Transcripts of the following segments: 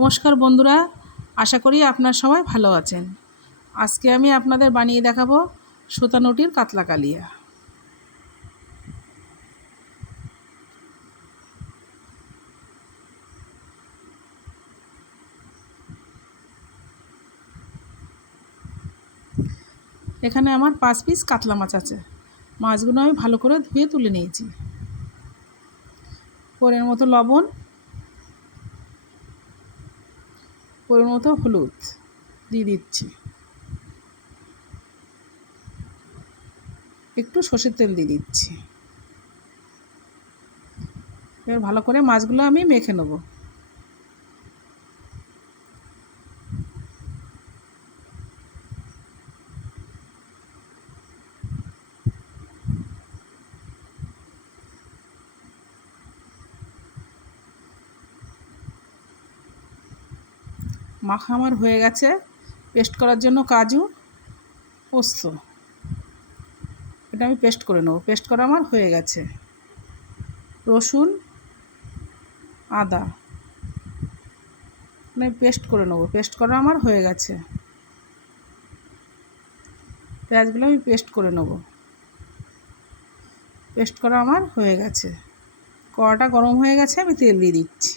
নমস্কার বন্ধুরা, আশা করি আপনার সবাই ভালো আছেন। আজকে আমি আপনাদের বানিয়ে দেখাবো সুতানুটির কাতলা কালিয়া। এখানে আমার 5 পিস কাতলা মাছ আছে। মাছগুলো আমি ভালো করে ধুয়ে তুলে নিয়েছি। পরিমাণ মতো লবণ, পরিমাণ মতো হলুদ দিয়ে দিচ্ছি, একটু সর্ষের তেল দিয়ে দিচ্ছি। এবার ভালো করে মাছগুলো আমি মেখে নেব। মাখা আমার হয়ে গেছে। পেস্ট করার জন্য কাজু, পোস্ত এটা আমি পেস্ট করে নেব। পেস্ট করা আমার হয়ে গেছে। রসুন, আদা আমি পেস্ট করে নেব। পেস্ট করা আমার হয়ে গেছে। পেঁয়াজগুলো আমি পেস্ট করে নেব। পেস্ট করা আমার হয়ে গেছে। কড়াটা গরম হয়ে গেছে, আমি তেল দিয়ে দিচ্ছি।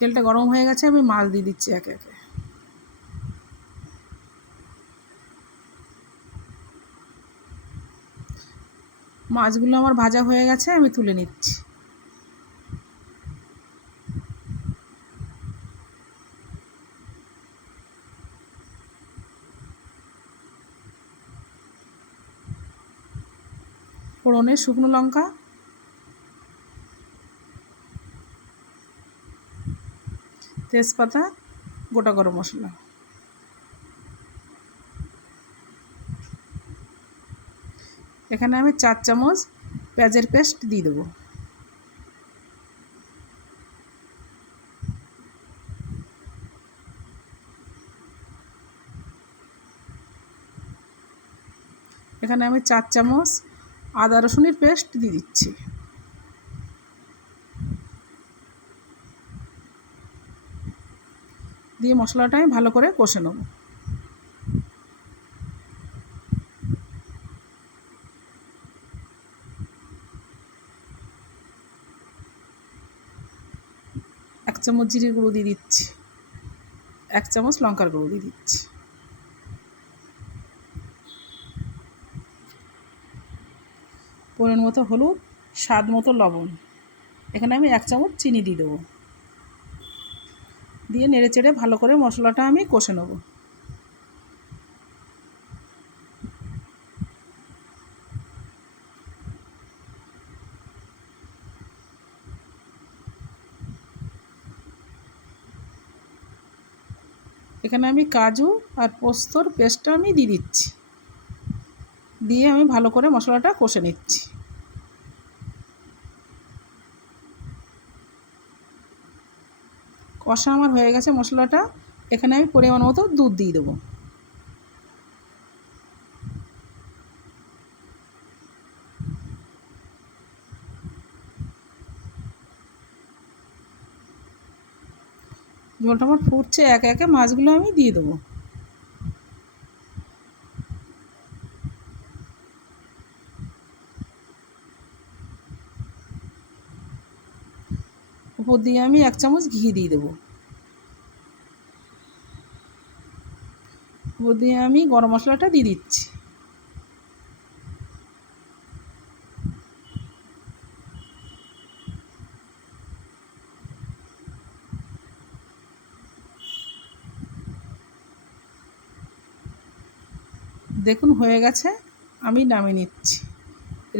তেলটা গরম হয়ে গেছে, আমি মাছ দিয়ে দিচ্ছি একে একে। মাছগুলো আমার ভাজা হয়ে গেছে, আমি তুলে নিচ্ছি। ফোড়নে শুকনো লঙ্কা, তেজপাতা, গোটা গরম মশলা। এখানে আমি 4 চামচ পেঁয়াজের পেস্ট দিয়ে দেবো। এখানে আমি 4 চামচ আদা রসুনের পেস্ট দিয়ে দিচ্ছি। দিয়ে মশলাটা আমি ভালো করে কষে নেব। এক চামচ জিরের গুঁড়ো দিয়ে দিচ্ছি, 1 চামচ লঙ্কার গুঁড়ো দিয়ে দিচ্ছি। পরিমাণ মতো হলুদ, স্বাদ মতো লবণ। এখানে আমি 1 চামচ চিনি দিয়ে দেবো। দিয়ে নেড়ে চেড়ে ভালো করে মশলাটা আমি কষে নেব। এখানে আমি কাজু আর পোস্তর পেস্টটা আমি দিয়ে দিচ্ছি। দিয়ে আমি ভালো করে মশলাটা কষে নিচ্ছি। কষা আমার হয়ে গেছে মশলাটা। এখানে আমি পরিমাণ মতো দুধ দিয়ে দেবো। ঝোলটা আমার ফুটছে, একে একে মাছগুলো আমি দিয়ে দেবো। উপর দিয়ে আমি 1 চামচ ঘি দিয়ে দেবো। উপর দিয়ে আমি গরম মশলাটা দিয়ে দিচ্ছি। দেখুন হয়ে গেছে, আমি নামিয়ে নিচ্ছি।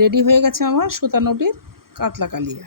রেডি হয়ে গেছে আমার সুতানুটির কাতলা কালিয়া।